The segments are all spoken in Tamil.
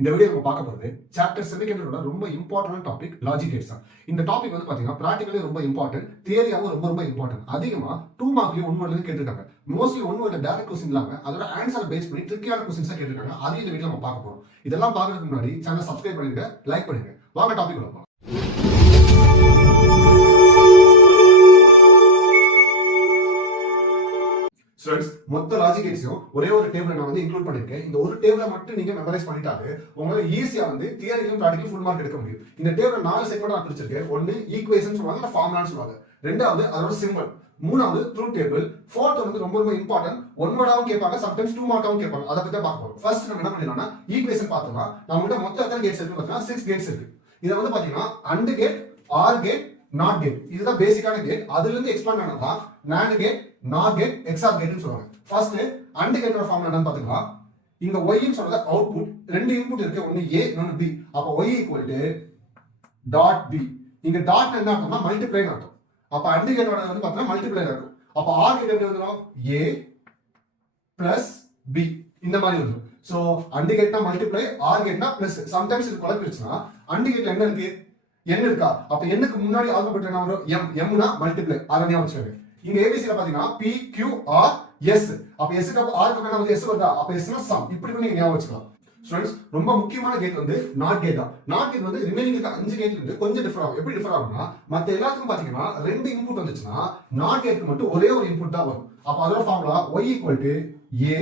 இந்த வீடியோ நம்ம பார்க்க போறது சாப்டர் செமிகண்டக்டரோட ரொம்ப இம்பார்ட்டன்ட் டாபிக் லாஜிக் கேட்ஸ் தான். இந்த டாபிக் வந்து பாத்தீங்கன்னா பிராக்டிகலி ரொம்ப இம்பார்ட்டன்ட், தியரியாவும் ரொம்ப ரொம்ப இம்பார்ட்டன்ட். அதிகமா 2 மார்க்லயும் 1 வேர்ட்ல கேட்டிருக்காங்க. மோஸ்ட்லி 1 வேர்ட்ல டைரக்ட் क्वेश्चन இல்லாம அதோட ஆன்சரை பேஸ் பண்ணி ட்ரிக்கியான क्वेश्चंस கேட்டிருக்காங்க. அதையும் இந்த வீடியோல நம்ம பார்க்க போறோம். இதெல்லாம் பார்க்கிறதுக்கு முன்னாடி சேனலை சப்ஸ்கிரைப் பண்ணிருங்க, லைக் பண்ணுங்க. வாங்க டாபிக் உள்ள போலாம். ஸ்டூடண்ட்ஸ், மொத்த லாஜிக் கேட்ஸையும் ஒரே ஒரு டேபிள் நான் வந்து இன்க்ளூட் பண்ணிருக்கேன். இந்த ஒரு டேபிளை மட்டும் நீங்க மெமரைஸ் பண்ணிட்டாலே உங்களால ஈஸியா வந்து தியரியிலும் பிராக்டிகலும் ஃபுல் மார்க் எடுக்க முடியும். இந்த டேபிள் 4 செக்மெண்டா நான் பிரிச்சிருக்கேன். ஒன்னு ஈக்குவேஷன் சொல்லுவாங்க, இல்ல ஃபார்முலான்னு சொல்லுவாங்க. ரெண்டாவது அதோட சிம்பிள், மூணாவது ட்ரூத் டேபிள், ஃபோர்த் வந்து ரொம்ப ரொம்ப இம்பார்ட்டன்ட், 1 வேர்டாவும் கேட்பாங்க, சம்டைம்ஸ் 2 மார்க்காவும் கேட்பாங்க. அதை பத்தி பார்க்க போறோம். ஃபர்ஸ்ட் நம்ம என்ன பண்ணிடலாம்னா ஈக்குவேஷன் பார்த்தோம்னா நம்மகிட்ட மொத்தம் எத்தனை கேட்ஸ் இருக்கு பார்த்தீங்கன்னா 6 கேட்ஸ் இருக்கு. இதை வந்து பாத்தீங்கன்னா AND gate, OR gate, NOT gate, இதுதான் பேசிக்கான கேட். அதுல இருந்து எக்ஸ்பாண்ட் ஆனதான் NAND gate, NOR gate, XOR கேட்னு சொல்லுவாங்க. ஃபர்ஸ்ட் AND கேட்டோட ஃபார்முலா என்னன்னு பாத்தீங்கன்னா, இங்க y ன்னு சொல்றது அவுட்புட், ரெண்டு இன்புட் இருக்கு, ஒன்னு a இன்னொன்னு b. அப்ப y டாட் b. இங்க டாட் என்ன அர்த்தம்னா மல்டிப்ளை அர்த்தம். அப்ப AND கேட்டோட வந்து பாத்தீங்கன்னா மல்டிப்ளை இருக்கும். அப்ப OR கேட் எப்படி வந்துரும்? a பிளஸ் b இந்த மாதிரி வந்துரும். சோ AND கேட்னா மல்டிப்ளை, OR கேட்னா பிளஸ். சம்டைம்ஸ் இது குழப்பிடுச்சுனா AND கேட்ல என்ன இருக்கு? n இருக்கா? அப்ப n க்கு முன்னாடி ஆல்பபெட் என்ன வரும்? m. m னா மல்டிப்ளை. அத ஞாபகம் வச்சுக்கோங்க. இங்க ABC ல பாத்தீங்கன்னா p q r s. அப்ப s க்கு r க்கு என்ன வந்து s வருதா? அப்ப s னா சம். இப்படி கூட நீங்க ஞாபகம் வச்சுக்கலாம். ஸ்டூடண்ட்ஸ், ரொம்ப முக்கியமான கேட் வந்து நாட் கேட் தான். நாட் கேட் வந்து ரிமைனிங் 5 கேட்ல இருந்து கொஞ்சம் டிஃபர் ஆகும். எப்படி டிஃபர் ஆகும்னா, மத்த எல்லாத்துக்கும் பாத்தீங்கன்னா ரெண்டு இன்புட் வந்துச்சுன்னா நாட் கேட்க்கு மட்டும் ஒரே ஒரு இன்புட் தான் வரும். அப்ப அதோட ஃபார்முலா y a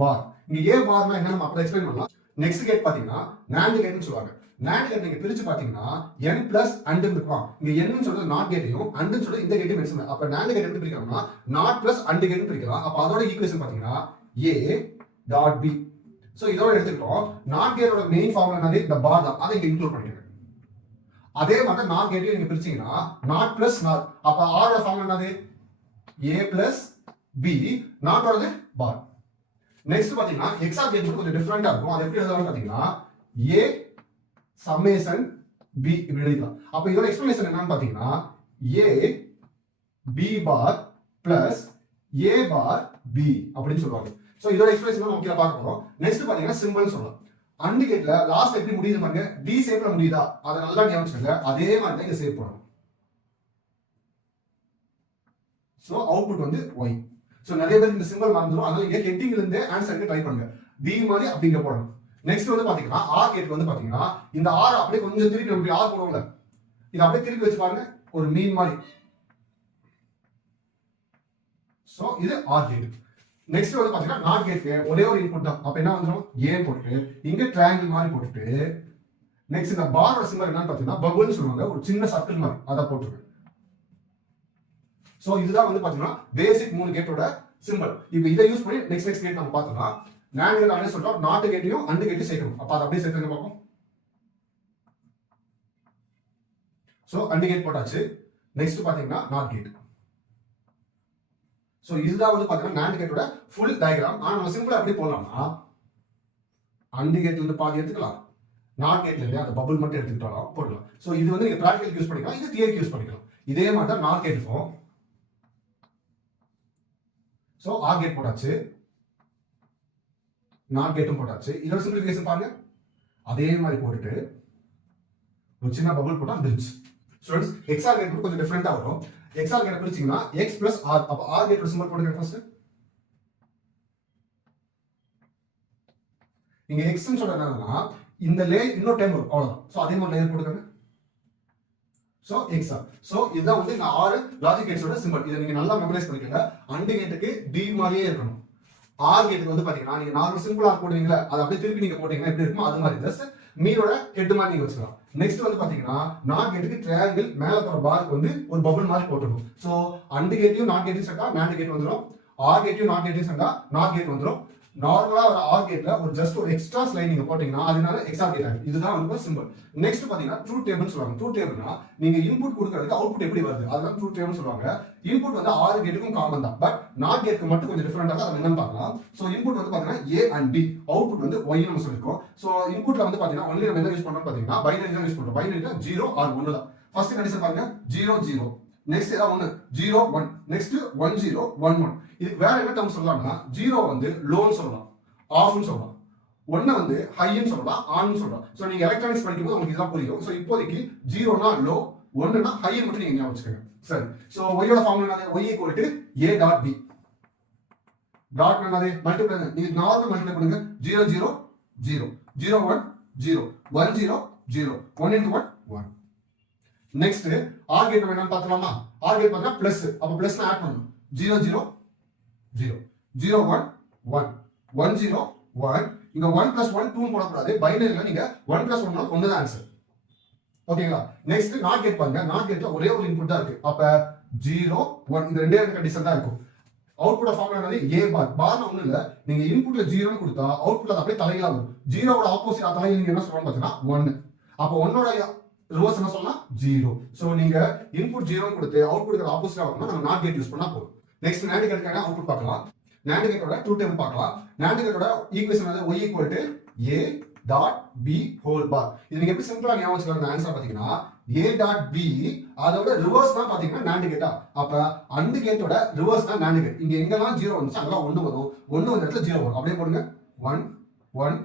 பார். இங்க a பார்னா என்ன நம்ம அப்படி எக்ஸ்பிளைன் பண்ணலாம். நெக்ஸ்ட் கேட் பாத்தீங்கன்னா NAND கேட்னு சொல்லுவாங்க. NAND கேட் நீங்க பிரிச்சு பாத்தீங்கன்னா n பிளஸ் and இருக்கும். இங்க n ன்னு சொல்றது நாட் கேட்டையும் and ன்னு சொல்றது இந்த கேட்டையும் மென்ஷன் பண்ணலாம். அப்ப NAND கேட் எப்படி பிரிக்கலாம்னா நாட் பிளஸ் and கேட்னு பிரிக்கலாம். அப்ப அதோட ஈக்குவேஷன் பாத்தீங்கன்னா a டாட் b. சோ இதோட எடுத்துக்கிட்டோம். நாட் கேட்டோட மெயின் ஃபார்முலா என்னது? இந்த பார் தான். அதை இங்க இன்க்ளூட் பண்ணிக்கங்க. அதே மாதிரி நாட் கேட்டையும் நீங்க பிரிச்சீங்கன்னா நாட் பிளஸ் நாட். அப்ப r ஓட ஃபார்முலா என்னது? a plus b. நாட் ஓடது பார். நெக்ஸ்ட் பாத்தீங்கன்னா XOR கேட் கொஞ்சம் டிஃபரெண்டா இருக்கும். அது எப்படி எழுதலாம் பாத்தீங்கன்னா a சம்மேஷன் b இப்படி எழுதலாம். அப்ப இதோட எக்ஸ்பிளனேஷன் என்னன்னு பாத்தீங்கன்னா a b bar plus a bar b அப்படின்னு சொல்லுவாங்க. சோ இதோட எக்ஸ்பிளனேஷன் நம்ம கீழ பார்க்க போறோம். நெக்ஸ்ட் பாத்தீங்கன்னா சிம்பிள்னு சொல்லலாம். AND கேட்ல லாஸ்ட் எப்படி முடியுது பாருங்க, d ஷேப்ல முடியுதா? அத நல்லா ஞாபகம் வச்சுக்கங்க. அதே மாதிரி தான் இங்க சேவ் பண்ணணும். சோ அவுட்புட் வந்து y. சோ நிறைய பேர் இந்த சிம்பிள் மறந்துரும். அதனால இங்க ஹெட்டிங்ல இருந்து ஆன்சருக்கு ட்ரை பண்ணுங்க. b மாதிரி அப்படிங்க போடணும். நெக்ஸ்ட் வந்து பாத்தீங்கன்னா R கேட் வந்து பாத்தீங்கன்னா இந்த R அப்படியே கொஞ்சம் திருப்பி நம்ம R போடுவோம்ல, இத அப்படியே திருப்பி வச்சு பாருங்க, ஒரு மீன் மாதிரி. சோ இது R கேட். நெக்ஸ்ட் வந்து பாத்தீங்கன்னா NOT கேட்க்கு ஒரே ஒரு இன்புட் தான். அப்ப என்ன வந்துரும்? a போட்டுட்டு இங்க ட்ரையாங்கிள் மாதிரி போட்டுட்டு நெக்ஸ்ட் இந்த பாரோட சிம்பல் என்னன்னு பாத்தீங்கன்னா பபுள்னு சொல்லுவாங்க, ஒரு சின்ன சர்க்கிள் மாதிரி, அத போட்டுருங்க. சோ இதுதான் வந்து பாத்தீங்கன்னா பேசிக் 3 கேட்டோட சிம்பல். இப்போ இதை யூஸ் பண்ணி நெக்ஸ்ட் கேட் நம்ம பார்த்தோம்னா NAND கேட் ஆனே சொல்றோம், NOT கேட்டையும் AND கேட்டையும் சேர்க்கணும். அப்ப அத அப்படியே சேர்த்துங்க பாப்போம். சோ AND கேட் போட்டாச்சு. நெக்ஸ்ட் பாத்தீங்கன்னா NOT கேட். சோ இதுதான் வந்து பாத்தீங்கன்னா NAND கேட்டோட ஃபுல் டயகிராம். ஆனா நம்ம சிம்பிளா எப்படி போடலாம்னா AND கேட்ல இருந்து பாதி எடுத்துக்கலாம், NOT கேட்ல இருந்து அந்த பபிள் மட்டும் எடுத்துக்கிட்டாலும் போடலாம். சோ இது வந்து நீங்க பிராக்டிகல் யூஸ் பண்ணிக்கலாம், இது தியரி யூஸ் பண்ணிக்கலாம். இதே மாதிரி தான் NOT கேட்க்கும். சோ R கேட் போட்டாச்சு, NOT கேட்டும் போட்டாச்சு. இதோட சிம்பிளிஃபிகேஷன் பாருங்க, அதே மாதிரி போட்டுட்டு ஒரு சின்ன பபிள் போட்டா முடிஞ்சு. ஸ்டூடண்ட்ஸ், XOR கேட் கொஞ்சம் டிஃபரெண்டா வரும். XOR கேட் பிரிச்சீங்கன்னா x plus r. அப்ப R கேட்டோட சிம்பல் போடுங்க ஃபர்ஸ்ட். இங்க x ன்னு சொல்றது என்னன்னா இந்த லேயர் இன்னொரு டைம் வரும், அவ்வளவுதான். சோ அதே மாதிரி லேயர் போடுங்க. So XOR. சோ இதுதான் வந்து இந்த 6 லாஜிக் கேட்ஸோட சிம்பல். இத நீங்க நல்லா மெமரைஸ் பண்ணிக்கங்க. AND கேட்டுக்கு d மாதிரியே இருக்கணும். R கேட்டுக்கு வந்து பாத்தீங்கன்னா நீங்க நார்மல் சிம்பிள் R போடுவீங்களா, அது அப்படியே திருப்பி நீங்க போட்டீங்கன்னா எப்படி இருக்குமோ அது மாதிரி ஜஸ்ட் மீனோட ஹெட் மாதிரி நீங்க வச்சுக்கலாம். நெக்ஸ்ட் வந்து பாத்தீங்கன்னா NOT கேட்டுக்கு ட்ரையாங்கிள் மேல போற பார்க்கு வந்து ஒரு பபிள் மாதிரி போட்டுடணும். சோ AND கேட்டையும் NOT கேட்டையும் சேர்த்தா NAND கேட் வந்துரும், R கேட்டையும் NOT கேட்டையும் சேர்த்தா NOT கேட் வந்துரும். நார்மலா ஒரு R கேட்ல ஒரு ஜஸ்ட் ஒரு எக்ஸ்ட்ரா ஸ்லைன் நீங்க போட்டீங்கன்னா அதனால XOR கேட் ஆகும். இதுதான் வந்து சிம்பிள். நெக்ஸ்ட் பாத்தீங்கன்னா ட்ரூத் டேபிள் சொல்லுவாங்க. ட்ரூத் டேபிள்னா நீங்க இன்புட் கொடுக்கறதுக்கு அவுட்புட் எப்படி வருது, அதுதான் ட்ரூத் டேபிள் சொல்லுவாங்க. இன்புட் வந்து 6 கேட்டுக்கும் காமன் தான், பட் NOT கேட்க்கு மட்டும் கொஞ்சம் டிஃபரெண்டா தான். அது என்னன்னு பார்க்கலாம். சோ இன்புட் வந்து பாத்தீங்கன்னா a and b, அவுட்புட் வந்து y நம்ம சொல்லிருக்கோம். சோ இன்புட்ல வந்து பாத்தீங்கன்னா ஒன்லி நம்ம என்ன யூஸ் பண்றோம் பாத்தீங்கன்னா பைனரி தான் யூஸ் பண்றோம். பைனரினா 0 or 1 தான். ஃபர்ஸ்ட் கண்டிஷன் பாருங்க 0 0, நெக்ஸ்ட் ஏதாவது 1 0 1, நெக்ஸ்ட் 1 0 1 1. இதுக்கு வேற என்ன டேர்ம் சொல்லலாம்னா 0 வந்து லோன்னு சொல்லலாம், ஆஃப்னு சொல்லலாம். ஒன்னை வந்து ஹைன்னு சொல்லலாம் ஆன்னு சொல்லலாம். ஸோ நீங்க எலக்ட்ரானிக்ஸ் படிக்கும்போது உங்களுக்கு இதெல்லாம் புரியும். ஸோ இப்போதைக்கு 0னா லோ, 1னா ஹைன்னு மட்டும் நீங்க ஞாபகம் வச்சுக்கோங்க. சரி, ஸோ ஒய்யோட ஃபார்முலா என்னது? y equal to a dot b. Dot என்னது? மல்டிப்ளை. நீங்க நார்மல் மல்டிப்ளை பண்ணுங்க. 0 0 0 0 1 0 1 0 0 1 into 1 1. நெக்ஸ்ட் ஆர் கேட் நம்ம என்னன்னு பார்த்தலாமா? ஆர் கேட் பார்த்தா பிளஸ், அப்ப பிளஸ் ஆட் பண்ணணும். 0 0 0 0 1 1 1 0 1. இங்க 1 plus 1 2 போடக்கூடாது. பைனரியில நீங்க 1 plus 1 ஒன்னு தான் ஆன்சர். ஓகேங்களா? நெக்ஸ்ட் நாட் கேட் பாருங்க. நாட் கேட்ல ஒரே ஒரு இன்புட் தான் இருக்கு. அப்ப 0 1 இந்த ரெண்டே கண்டிஷன் தான் இருக்கும். அவுட்புட் ஃபார்முலா என்னது? a பார். பார்னா ஒண்ணும் இல்ல, நீங்க இன்புட்ல 0 னு கொடுத்தா அவுட்புட்ல அப்படியே தலைகீழா வரும். 0 ஓட ஆப்போசிட் தலைகீழ நீங்க என்ன சொல்லணும் பார்த்தீங்கன்னா 1. அப்ப 1 ஓட ரிவர்ஸ் என்ன சொல்லலாம்? 0. சோ நீங்க இன்புட் 0 னு கொடுத்து அவுட்புட்க்கு ஆப்போசிட்டா வரணும். நம்ம நாட் கேட் யூஸ் பண்ணா போதும். நெக்ஸ்ட் NAND கேட்கான அவுட்புட் பார்க்கலாம். NAND கேட்டோட ட்ரூத் டேபிள் பார்க்கலாம். NAND கேட்டோட ஈக்குவேஷன் வந்து y equal to a dot b whole bar. இது நீங்க எப்படி சிம்பிளா ஞாபகம் வச்சுக்கலாம்? ஆன்சர் பாத்தீங்கன்னா a டாட் b அதோட ரிவர்ஸ் தான் பாத்தீங்கன்னா NAND கேட்டா. அப்ப AND கேட்டோட ரிவர்ஸ் தான் NAND கேட். இங்க எங்கெல்லாம் 0 வந்துச்சு அங்கெல்லாம் 1 வரும். 1 வந்த இடத்துல 0 வரும். அப்படியே போடுங்க. 1 1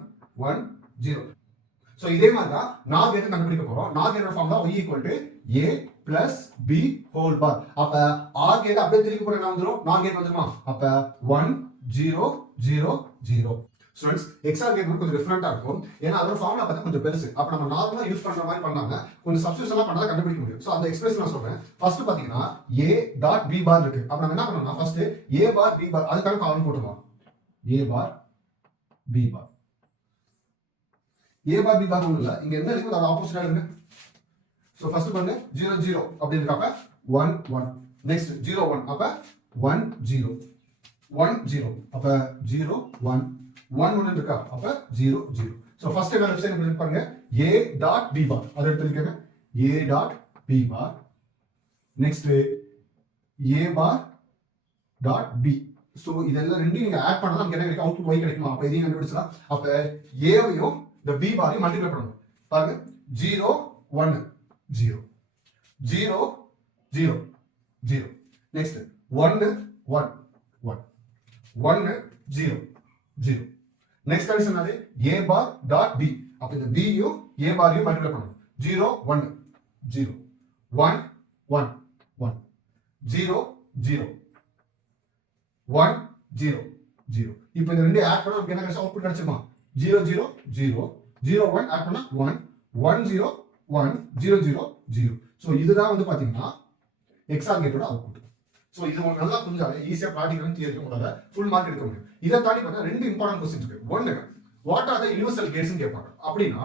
1 0. சோ இதே மாதிரி தான் NOR கேட் கண்டுபிடிக்க போறோம். NOR கேட்டோட formula y equal to a plus b whole bar. அப்ப r கேட் அப்படியே திருப்பி போட என்ன வந்துரும்? NOR கேட் வந்துருமா? அப்ப 1 0 0 0. ஸ்டூடண்ட்ஸ், XOR கேட் கொஞ்சம் டிஃபரெண்டா இருக்கும். ஏன்னா அதோட ஃபார்முலா பார்த்தா கொஞ்சம் பெருசு. அப்ப நம்ம நார்மலா யூஸ் பண்ற மாதிரி பண்ணாங்க, கொஞ்சம் சப்ஸ்டிட்யூஷன் எல்லாம் பண்ணாத கண்டுபிடிக்க முடியும். சோ அந்த எக்ஸ்பிரஷன் நான் சொல்றேன். ஃபர்ஸ்ட் பாத்தீங்கன்னா a டாட் b பார் இருக்கு. அப்ப நம்ம என்ன பண்ணணும்னா ஃபர்ஸ்ட் a பார் b பார் அதுக்கான காலம் போட்டுறோம். a bar b bar. a bar b பார் ஒண்ணும் இல்ல, இங்க என்ன இருக்கு அதோட ஆப்போசிட்டா இருக்கு. சோ ஃபர்ஸ்ட் பாருங்க 0 0 அப்படி இருக்கப்ப 1 1. நெக்ஸ்ட் 0 1 அப்ப 1 0 1 0 அப்ப 0 1 1 1 இருக்கா? அப்ப 0 0. சோ ஃபர்ஸ்ட் என்ன லெஃப்ட் சைடு பிரிண்ட் பண்ணுங்க. a டாட் b பார் அதை எடுத்துக்கங்க. a dot b bar. Next a bar dot b. So இதெல்லாம் ரெண்டையும் நீங்க ஆட் பண்ணா நமக்கு என்ன கிடைக்கும்? அவுட்புட் y கிடைக்குமா? அப்ப இதையும் கண்டுபிடிச்சலாம். அப்ப a வையும் இந்த b பாரையும் மல்டிப்ளை பண்ணணும். பாருங்க 0 1 0 0 0 0. நெக்ஸ்ட் 1 1 1 1 0 0. நெக்ஸ்ட் கண்டிஷன் என்னது? a bar dot b. அப்ப இந்த b யும் a பாரையும் மல்டிப்ளை பண்ணணும். 0 1 0 1 1 1 0 0 1 0 0. இப்போ இந்த ரெண்டு ஆட் பண்ணா நமக்கு என்ன கிடைச்சா? அவுட்புட் கிடைச்சுமா? 0 0 0 0 1 ஆட் பண்ணா 1 1 0 1 0 0 0. சோ இதுதான் வந்து பாத்தீங்கன்னா XOR கேட்டோட அவுட்புட். சோ இது உங்களுக்கு நல்லா புரிஞ்சாலே ஈஸியா பிராக்டிகல் தியரி உங்களால ஃபுல் மார்க் எடுக்க முடியும். இதை தாண்டி பார்த்தா ரெண்டு இம்பார்ட்டன்ட் क्वेश्चंस இருக்கு. ஒன்னு வாட் ஆர் தி யுனிவர்சல் கேட்ஸ்னு கேட்பாங்க. அப்படினா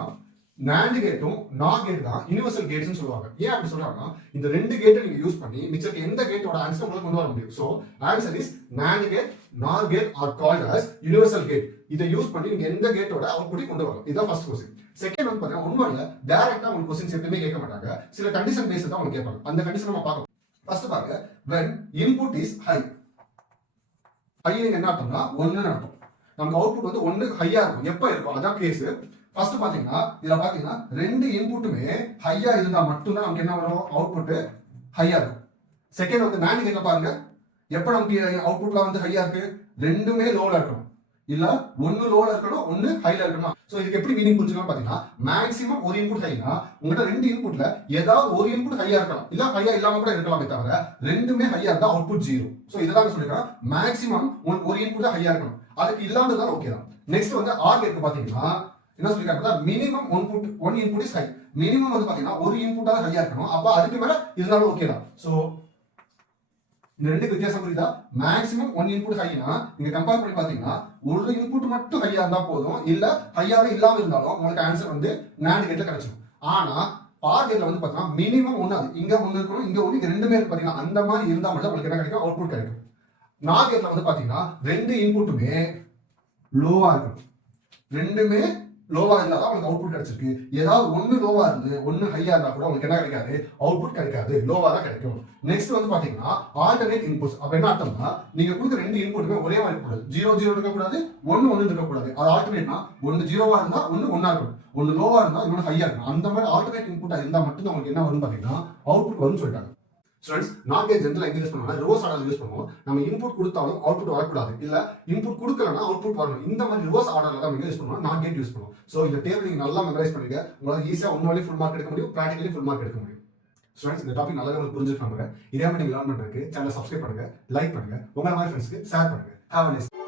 NAND கேட்டும் NOR கேட் தான் யுனிவர்சல் கேட்ஸ்னு சொல்லுவாங்க. ஏன் அப்படி சொல்றாங்கன்னா இந்த ரெண்டு கேட்டை நீங்க யூஸ் பண்ணி மிச்சம் எந்த கேட்டோட ஆன்சர் உங்களுக்கு கொண்டு வர முடியும். So answer is NAND gate NOR gate are called as universal gate. இதை யூஸ் பண்ணி நீங்க எந்த கேட்டோட அவுட்புட் கொண்டு வரலாம். இதுதான் ஃபர்ஸ்ட் क्वेश्चन. செகண்ட் வந்து பாத்தீங்கன்னா உண்மையில டைரக்ட்டா உங்களுக்கு क्वेश्चंस எப்பவுமே கேட்க மாட்டாங்க. சில கண்டிஷன் பேஸ்ல தான் உங்களுக்கு கேட்பாங்க. அந்த கண்டிஷன் நம்ம பார்க்கலாம். ஃபர்ஸ்ட் பாருங்க when input is high. high என்ன அர்த்தம்னா 1 ன்னு அர்த்தம். நமக்கு அவுட்புட் வந்து 1 ஹையா இருக்கும். எப்ப இருக்கும்? அதான் கேஸ். ஃபர்ஸ்ட் பாத்தீங்கன்னா இதுல பாத்தீங்கன்னா ரெண்டு இன்புட்டுமே ஹையா இருந்தா மட்டும் தான் நமக்கு என்ன வரும்? அவுட்புட் ஹையா இருக்கும். செகண்ட் வந்து NAND கேட்ல பாருங்க எப்ப நமக்கு அவுட்புட்ல வந்து ஹையா இருக்கு? ரெண்டுமே லோல இருக்கணும். இல்ல ஒன்னு லோல இருக்கணும், ஒன்னு ஹைல இருக்கணும். சோ இதுக்கு எப்படி மீனிங் புரிஞ்சுக்கலாம் பாத்தீங்கன்னா மேக்ஸிமம் ஒரு இன்புட் ஹைனா உங்ககிட்ட ரெண்டு இன்புட்ல ஏதாவது ஒரு இன்புட் ஹையா இருக்கலாம். இல்ல ஹையா இல்லாம கூட இருக்கலாமே தவிர ரெண்டுமே ஹையா இருந்தா அவுட்புட் 0. சோ இததான் சொல்லிருக்கேன். மேக்ஸிமம் உங்களுக்கு ஒரு இன்புட் ஹையா இருக்கணும். அதுக்கு இல்லாம இருந்தா ஓகே தான். நெக்ஸ்ட் வந்து ஆர் கேட் பாத்தீங்கன்னா என்ன சொல்லிருக்காங்க? Minimum one input is high. Minimum வந்து பாத்தீங்கன்னா ஒரு இன்புட்டா ஹையா இருக்கணும். அப்ப அதுக்கு மேல இருந்தாலும் ஓகே தான். சோ இந்த ரெண்டு வித்தியாசம் புரியுதா? மேக்ஸிமம் ஒன் இன்புட் ஹைனா நீங்க கம்பேர் பண்ணி பாத்தீங்கன்னா ஒரு இன்புட் மட்டும் ஹையா இருந்தா போதும். இல்ல ஹையாவே இல்லாம இருந்தாலும் உங்களுக்கு ஆன்சர் வந்து NAND கேட்ல கிடைச்சிடும். ஆனா ஆர் கேட்ல வந்து பாத்தீங்கன்னா மினிமம் ஒன்னு, அது இங்க ஒன்னு இருக்கணும், இங்க ஒன்னு, இங்க ரெண்டுமே இருக்கு பாத்தீங்கன்னா அந்த மாதிரி இருந்தா மட்டும் உங்களுக்கு என்ன கிடைக்கும்? அவுட்புட் கிடைக்கும். NOR கேட்ல வந்து பாத்தீங்கன்னா ரெண்டு இன்புட்டுமே லோவா இருக்கும். ரெண்டுமே லோவா இருந்தா தான் உங்களுக்கு அவுட்புட் கிடைச்சிருக்கு. ஏதாவது ஒன்னு லோவா இருந்து ஒன்னு ஹையா இருந்தா கூட உங்களுக்கு என்ன கிடைக்காது? அவுட்புட் கிடைக்காது. லோவா தான் கிடைக்கும். நெக்ஸ்ட் வந்து பாத்தீங்கன்னா ஆல்டர்னேட் இன்புட்ஸ். அப்ப என்ன அர்த்தம்னா நீங்க கொடுத்த ரெண்டு இன்புட்டுமே ஒரே மாதிரி இருக்கக்கூடாது. 0 0 இருக்க கூடாது, 1 1 இருக்க கூடாது. அது ஆல்டர்னேட்னா ஒன்னு 0வா இருந்தா ஒன்னு 1ஆ இருக்கும், ஒன்னு லோவா இருந்தா இன்னொன்னு ஹையா இருக்கும். அந்த மாதிரி ஆல்டர்னேட் இன்புட்டா இருந்தா மட்டும் உங்களுக்கு என்ன வரும் பாத்தீங்கன்னா அவுட்புட் வரும்னு சொல்லிட்டாங்க. ஸ்டூடெண்ட்ஸ் நாட் கேட் ஜெனரல் எங்க யூஸ் பண்ணுவோம்னா ரிவர்ஸ் ஆர்டர் யூஸ் பண்ணுவோம். நம்ம இன்புட் கொடுத்தாலும் அவுட்புட் வரக்கூடாது, இல்ல இன்புட் கொடுக்கலனா அவுட்புட் வரணும். இந்த மாதிரி ரிவர்ஸ் ஆர்டர்ல தான் நீங்க யூஸ் பண்ணுவோம், நாட் கேட் யூஸ் பண்ணுவோம். சோ இந்த டேபிள் நீங்க நல்லா மெமரைஸ் பண்ணுங்க, உங்களால ஈஸியா ஒன்னுவலி ஃபுல் மார்க் எடுக்க முடியும், பிராக்டிகலி ஃபுல் மார்க் எடுக்க முடியும். ஸ்டூடெண்ட்ஸ் இந்த டாபிக் நல்லா உங்களுக்கு புரிஞ்சிருக்க நம்புறேன். இதே மாதிரி நீங்க லேர்ன் பண்றதுக்கு சேனலை சப்ஸ்கிரைப் பண்ணுங்க, லைக் பண்ணுங்க, உங்க மாதிரி ஃப்ரெண்ட்ஸ்க்கு ஷேர் பண்ணுங்க. Have a nice